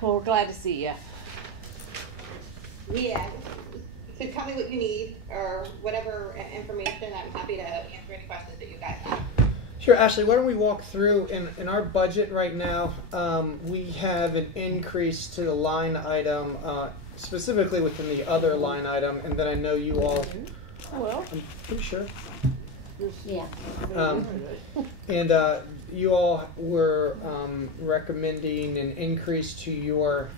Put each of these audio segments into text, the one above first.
well, we're glad to see you. Yeah. So tell me what you need or whatever information. I'm happy to answer any questions that you guys have. Sure, Ashley, why don't we walk through, in our budget right now, we have an increase to the line item, specifically within the other line item, and then I know you all, Well, I'm pretty sure, Yeah. and you all were recommending an increase to your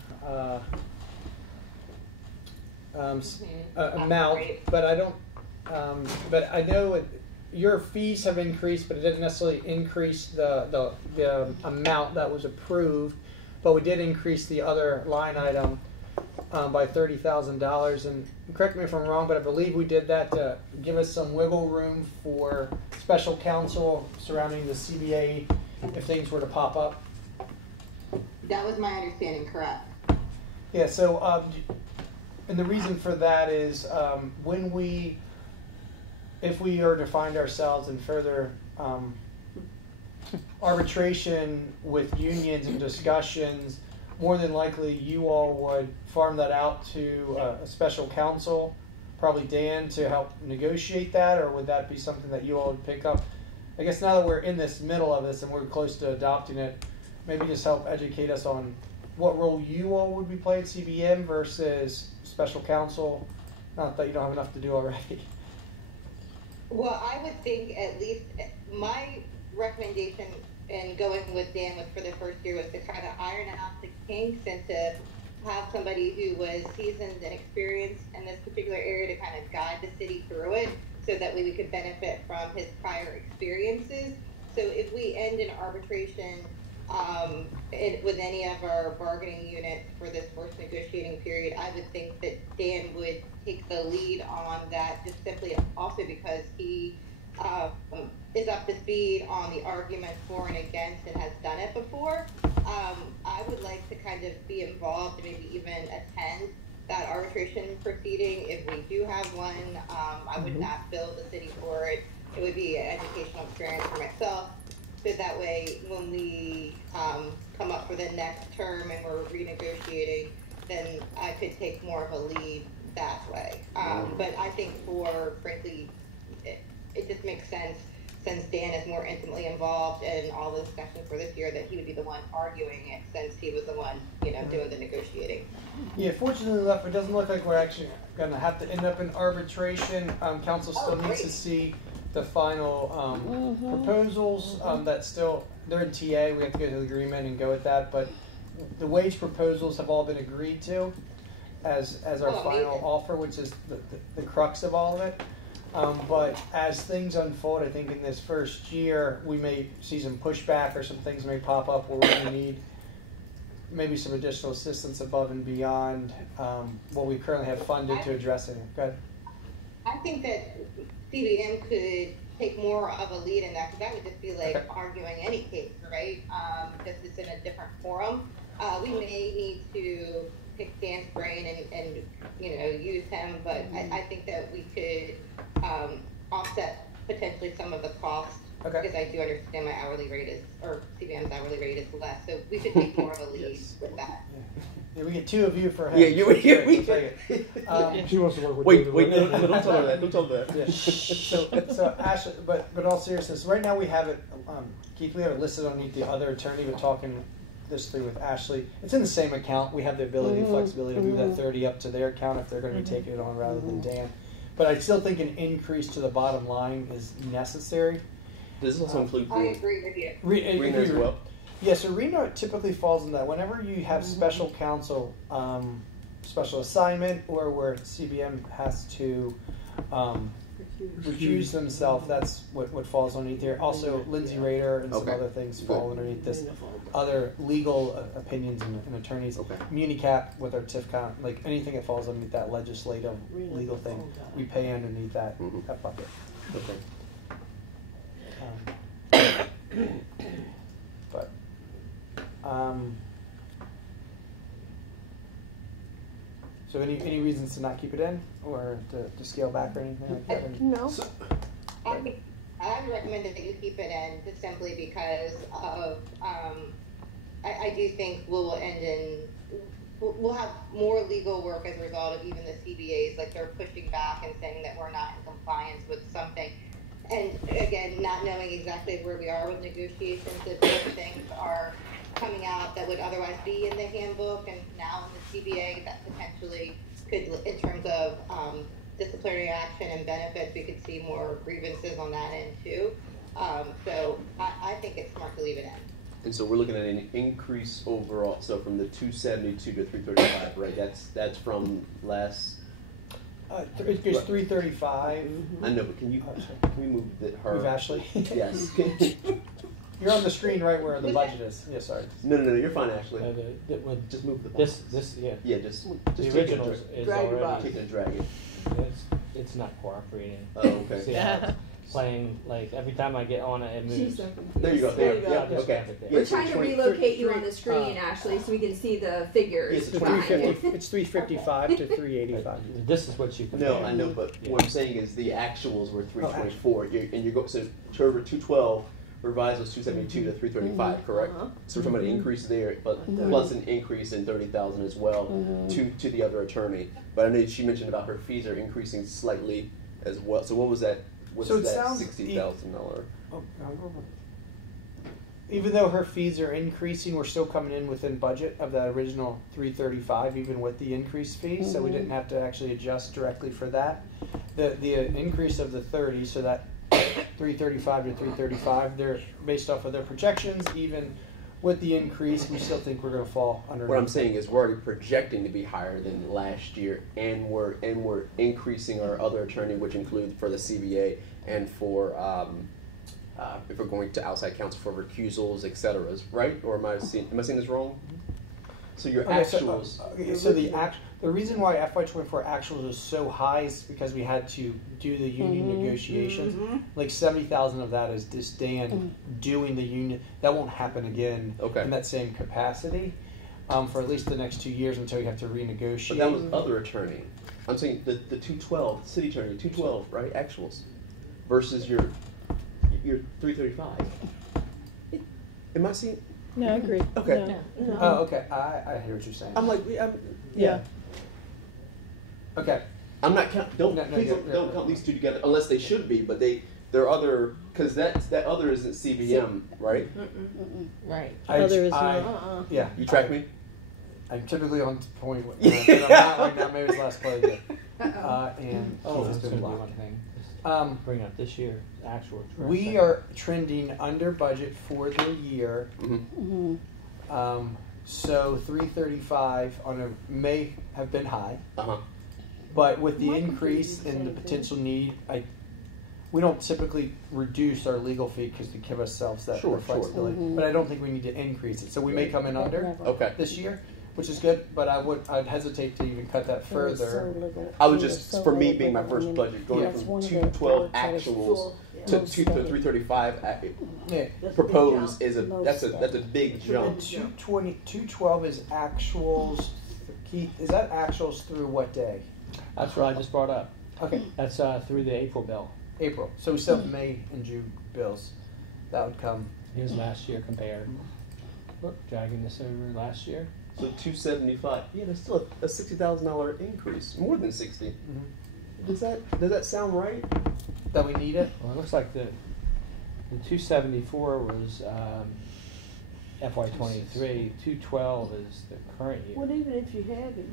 amount, but I don't, but I know your fees have increased, but it didn't necessarily increase the amount that was approved. But we did increase the other line item by $30,000. And correct me if I'm wrong, but I believe we did that to give us some wiggle room for special counsel surrounding the CBA if things were to pop up. That was my understanding, correct? Yeah. So, and the reason for that is if we are to find ourselves in further arbitration with unions and discussions, more than likely you all would farm that out to a special counsel, probably Dan, to help negotiate that, or would that be something that you all would pick up? I guess now that we're in this middle of this and we're close to adopting it, maybe just help educate us on what role you all would be playing, CBM versus special counsel. Not that you don't have enough to do already. Well, I would think at least my recommendation in going with Dan was for the first year was to kind of iron out the kinks and to have somebody who was seasoned and experienced in this particular area to kind of guide the city through it so that we could benefit from his prior experiences. So if we end in arbitration with any of our bargaining units for this first negotiating period, I would think that Dan would take the lead on that, just simply also because he is up to speed on the arguments for and against and has done it before. I would like to kind of be involved and maybe even attend that arbitration proceeding if we do have one. I would not bill the city for it. It would be an educational experience for myself. So that way, when we come up for the next term and we're renegotiating, then I could take more of a lead that way. But I think frankly, it just makes sense, since Dan is more intimately involved in all the discussions for this year, that he would be the one arguing it, since he was the one, doing the negotiating. Yeah, fortunately enough, it doesn't look like we're actually going to have to end up in arbitration. Council still needs to see the final proposals. They're in TA. We have to go to the agreement and go with that. But the wage proposals have all been agreed to as our final offer, which is the crux of all of it. But as things unfold, I think in this first year, we may see some pushback or some things may pop up where we're going to need maybe some additional assistance above and beyond what we currently have funded to address it. Go ahead. I think that CBM could take more of a lead in that, because that would just be like arguing any case, right? Because it's in a different forum. We may need to pick Dan's brain and use him, but I think that we could offset potentially some of the cost, because I do understand my hourly rate is, or CBM's hourly rate is less, so we should take more of a lead with that. Yeah, we get two of you for him. Yeah, you would. She wants to work with Wait, no, don't tell her that. Don't tell her that. Yeah. So Ashley, but in all seriousness, right now we have it, Keith, we have it listed on the other attorney, but talking this through with Ashley, it's in the same account. We have the ability and flexibility to move that 30 up to their account if they're going to be taking it on rather than Dan. But I still think an increase to the bottom line is necessary. Does this also include I agree with you. Rena as well? Yeah, so Reno typically falls in that. Whenever you have special counsel, special assignment, or where CBM has to recuse themselves, that's what falls underneath here. Also, Lindsay Rader and some other things fall underneath this. Other legal opinions and attorneys. Municap with our TIF count, like anything that falls underneath that legislative legal thing, we pay underneath that bucket. But so any reasons to not keep it in, or to scale back or anything like that? No. I would recommend that you keep it in, just simply because of I do think we'll end in we'll have more legal work as a result of even the CBAs, like they're pushing back and saying that we're not in compliance with something. And again, not knowing exactly where we are with negotiations, if those things are coming out that would otherwise be in the handbook and now in the CBA, that potentially could, in terms of disciplinary action and benefits, we could see more grievances on that end too. So I think it's smart to leave it in. And so we're looking at an increase overall. So from the 272 to 335, right? That's from last. It goes 335. I know, but can we move her? With Ashley. Yes. You're on the screen right where the budget is. Yeah, sorry. No, you're fine, Ashley. Just move the box. Yeah. Just The take original it, is drag it already. back. take it and drag it. It's not cooperating. Oh, okay. See how it's playing, like every time I get on it, it moves. There you go. There you go. Yeah, I'll just okay. grab it there. Yeah, We're so trying to 20 relocate you on the screen, Ashley, so we can see the figures. Yes, it's behind it. It's 355 to 385. This is what you compare. No, I know, but what I'm saying is the actuals were 324. And you go so Turbo 212 revised was 272 to 335, correct? So we're talking about an increase there, but plus an increase in 30,000 as well to the other attorney. But I know she mentioned about her fees are increasing slightly as well. So what was that? What's So it that sounds $60,000? Even though her fees are increasing, we're still coming in within budget of that original 335, even with the increased fees. So we didn't have to actually adjust directly for that. The increase of the 30, so that 335 to 335, they're based off of their projections. Even with the increase, we still think we're going to fall under. What I'm saying is we're already projecting to be higher than last year, and we're increasing our other attorney, which includes for the CBA and for if we're going to outside counsel for recusals, etc. Right? Or am I saying this wrong? So your actuals. So the reason why FY24 actuals is so high is because we had to do the union negotiations. Like 70,000 of that is just Dan doing the union. That won't happen again in that same capacity for at least the next 2 years until you have to renegotiate. But that was other attorney. I'm saying the 212, city attorney, 212, right? Actuals versus your 335. Am I seeing? No, I agree. Okay. No. Oh, okay. I hear what you're saying. I'm like, Yeah. Okay. I'm not count. Don't No, please yeah. don't count these two together unless they should be. But there are other because that other isn't CBM, right? Right. Other is not. Yeah. You track me? I'm typically on point, but I'm not right now. Maybe it's last play again. And Oh, Keith has that's been going to be blocked. one thing. Bring Up this year, actual. We are trending under budget for the year. So 335 on a may have been high, but with the increase in the potential need, we don't typically reduce our legal fee because we give ourselves that flexibility. But I don't think we need to increase it. So we may come in under this year, which is good. But I'd hesitate to even cut that further. I was just for me being my first budget going from 212 actuals to 335 proposed is that's a big jump. 212 is actuals. Keith, is that actuals through what day? That's what I just brought up. Okay. That's through the April bill. April. So we still have May and June bills. That would come. Here's last year compared. Dragging this over last year. So 275. Yeah, there's still a $60,000 increase, more than 60. Does that sound right? That we need it. Well, it looks like the 274 was FY23. 212 is the current year. Well, even if you have it,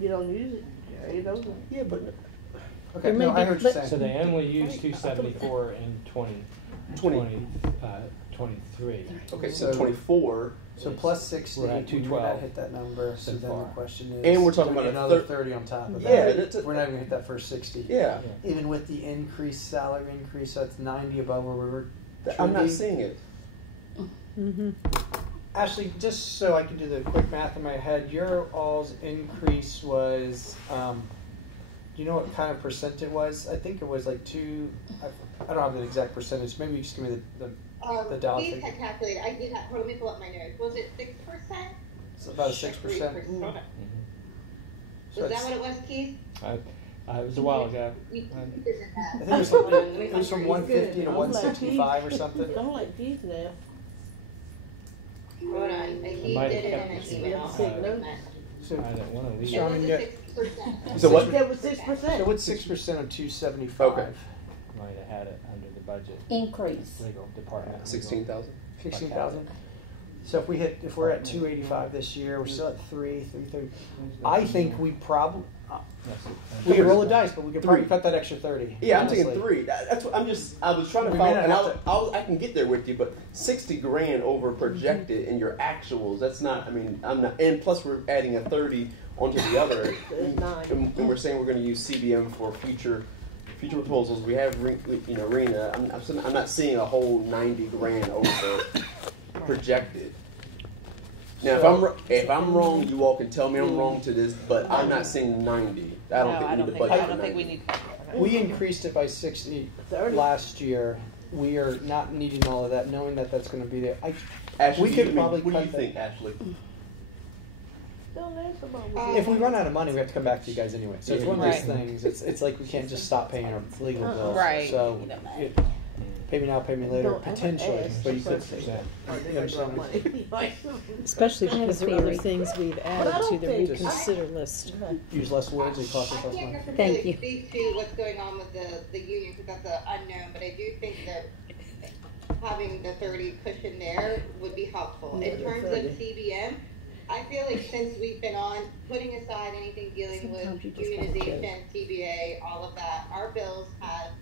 you don't use it. Carry it over. Yeah, but Okay, no, I heard you saying. So they only used 274 in 2023. Okay, so 24. So plus 60. We're at we may 212 not hit that number. So so then far. the question is, And we're talking do we about get another a 30 on top of Yeah, that. We're not even gonna hit that first 60. Yeah, Even with the increased salary increase, that's 90 above where we were. I'm not trending. seeing it. Ashley, just so I can do the quick math in my head, your all's increase was, do you know what kind of percent it was? I think it was like I don't have the exact percentage. Maybe you just give me the dollar Keith figure. had calculated. I did not. Let me pull up my notes. Was it 6%? It's about a 6%. 3%. Was that what it was, Keith? It was a while ago. You did I that. think it was from 150 to 165 or something. Don't like these now. Hold on. He might did have it in kept an it. email. So, I don't want to leave. Sean, It was yeah. a 6%. So what? That was so 6%. what's 6% of 275? Okay. Might have had it under the budget. Increase. Legal department. 16,000. 16,000. So if we're at 285 this year, we're still at 330. I think we probably we could roll the dice, but we could probably cut that extra 30. Yeah, I'm honestly. taking 3. That's what I'm just. I was trying to We find, may and not have I can get there with you, but 60 grand over projected in your actuals. That's not. I mean, I'm not. And plus, we're adding a 30 onto the other, It's 9. and we're saying we're going to use CBM for future proposals. We have, Rena. I'm not seeing a whole 90 grand over projected. Now, if I'm wrong, you all can tell me I'm wrong to this, but I'm not seeing 90. I don't think we need to budget I for don't think 90. we need. We increased it by 60 last year. We are not needing all of that, knowing that that's going to be there. Ashley, We could I mean, probably what do you cut that. think, Ashley? Don't answer about If we run out of money, we have to come back to you guys anyway. So it's one of those Right. things. It's like we can't just stop paying our legal bills. Right. So pay me now, pay me later, Don't ever potentially. ask But you the could question. say that. Or they You gonna draw understand? money. Especially I have because a of other theory. things we've But I added to don't the think- reconsider list. Use less words, it costs us I less can't money. Thank necessarily you. speak to what's going on with the union because that's an unknown, but I do think that having the 30 cushion there would be helpful. Yeah, In the terms 30. of CBM, I feel like since we've been on, putting aside anything dealing with Sometimes you just gotta unionization, CBA, all of that, our bills have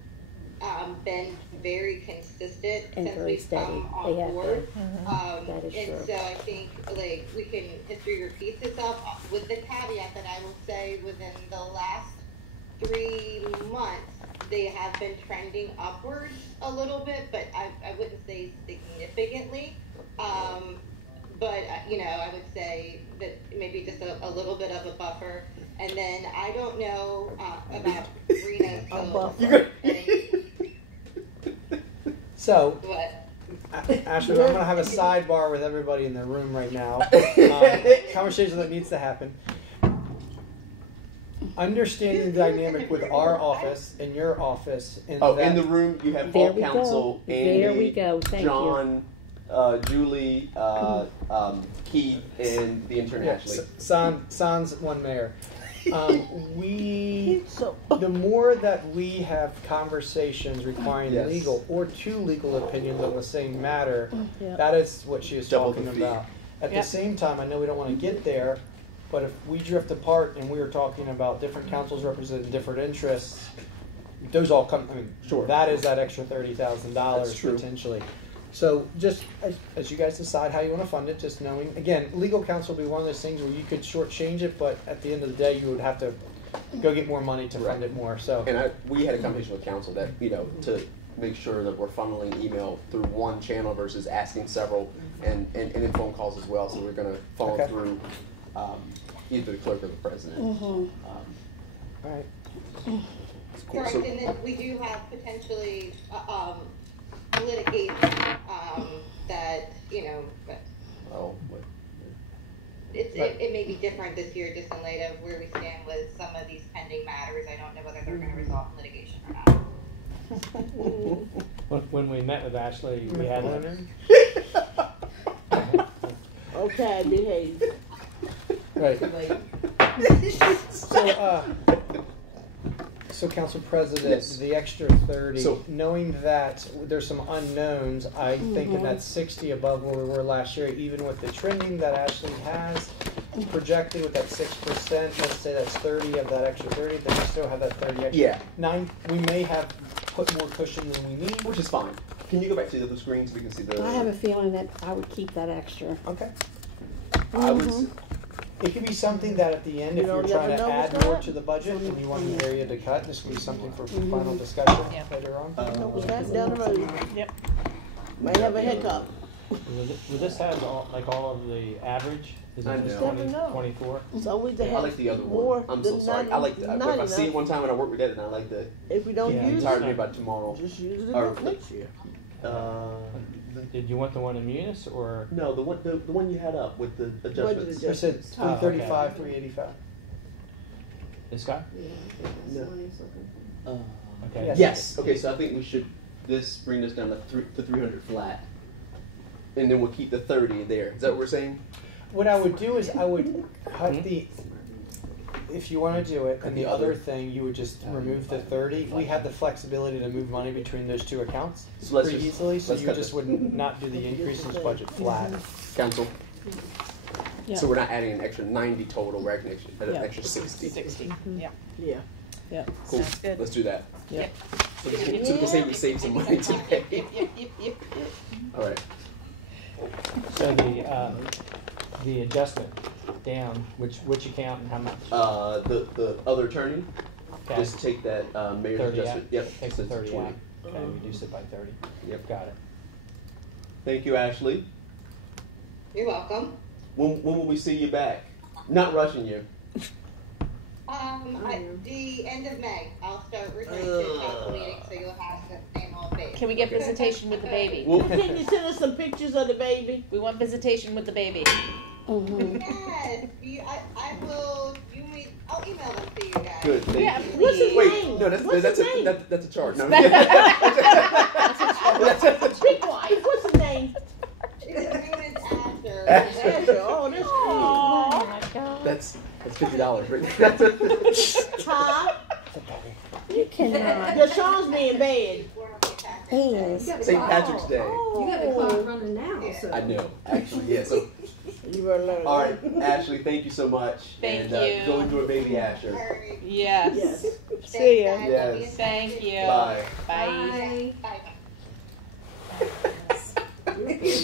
been very consistent And since very we've steady. come They on have board. That is And true. so I think like we can history repeats itself with the caveat that I will say within the last 3 months they have been trending upwards a little bit, but I wouldn't say significantly. But I would say that maybe just a little bit of a buffer. And then I don't know about Rena's A bills buffer. and So, what. Ashley, I'm going to have a sidebar with everybody in the room right now. Conversation that needs to happen. Understanding the dynamic with our office and your office. And Oh, that, in the room you have There all we council, go. Andy, There we go. Thank you. John, Julie, Keith, and the intern yeah, Ashley. sans one mayor. We So, the more that we have conversations requiring Yes. legal or two legal opinions on the same matter, Yeah. that is what she is Double talking the fee. about. At Yep. the same time, I know we don't want to get there, but if we drift apart and we are talking about different councils representing different interests, those all come. I mean, Sure. that is that extra $30,000 That's true. potentially. So just as you guys decide how you want to fund it, just knowing, again, legal counsel will be one of those things where you could shortchange it, but at the end of the day, you would have to go get more money to fund it more. So And we had a conversation with council that, to make sure that we're funneling email through one channel versus asking several and then phone calls as well. So we're going to funnel Okay. through either the clerk or the president. all right. It's cool. Correct, So- and then we do have potentially litigation that, but Oh, what? it may be different this year just in light of where we stand with some of these pending matters. I don't know whether they're going to resolve in litigation or not. When we met with Ashley, we had okay, behave. Right. So, Council President, Yes. the extra 30, So- knowing that there's some unknowns, I think in that 60 above where we were last year, even with the trending that Ashley has projected with that 6%, let's say that's 30 of that extra 30, then we still have that 30 extra. Yeah. 9, we may have put more cushion than we need. Which is fine. Can you go back to the other screen so we can see the... I have a feeling that I would keep that extra. Okay. I would... It could be something that at the end, if You you're don't trying never to know add what's more gonna to the budget and you want an area to cut, this could be something for final discussion Yeah. later on. Know what's happening down the road. Yep. May have a hiccup. Would this have all of the average? Is I it just know. 20, Never know. 24? It's always to I have like the other more one. I'm so than sorry. I like the, if I see it 99. one time and I work with it, and I like the... If we don't Yeah, use Tired it, of me by tomorrow. just use it Or- next year. Did you want the one in Munis or? No, the one you had up with the adjustments. Budget I said Oh, 335, 385. This guy? No. Okay. Yes. Yes. Okay, so I think we should bring this down to 300 flat, and then we'll keep the 30 there. Is that what we're saying? what I would do is I would cut the, if you want to do it, and the other thing, you would just remove the 30. We have the flexibility to move money between those two accounts So let's pretty just- easily, so let's you cut just this. would not do the increase in this budget flat. Council. Yeah. So we're not adding an extra 90 total, we're adding an Yeah. extra 60. 60. Yeah. Yeah. Yeah. Cool. Sounds good. Let's do that. Yep. So we can save some money today. Yep. All right. So the adjustment down, which account and how much? The other attorney, Okay. just take that mayor's 30 adjustment. out. Yep. Takes so the it's 30 20. out. Okay, reduce it by 30. Yep. Got it. Thank you, Ashley. You're welcome. When will we see you back? Not rushing you. At the end of May, I'll start returning to council meetings, so you'll have the annual update. Can we get visitation with the baby? Well, Can you send us some pictures of the baby? We want visitation with the baby. Mhm. Yes, I will. I'll email them to you guys. good. Thank Yeah, you. What's his Wait, name? no, What's that's his name? that's a charge. No. Be quiet. What's his name? His name is Asher. Asher. Oh, that's cool. Oh my God. That's $50 right there. Huh? You cannot. Deshaun's being bad. Yes. St. Patrick's Day. You got the clock running now, so. I know, actually, yeah. So, You better let her all know. right, Ashley, thank you so much. Thank and, you. Go enjoy baby Asher. Alright. Yes. Yes. See ya. Yes. Thank you. Bye. Bye. Bye. Bye.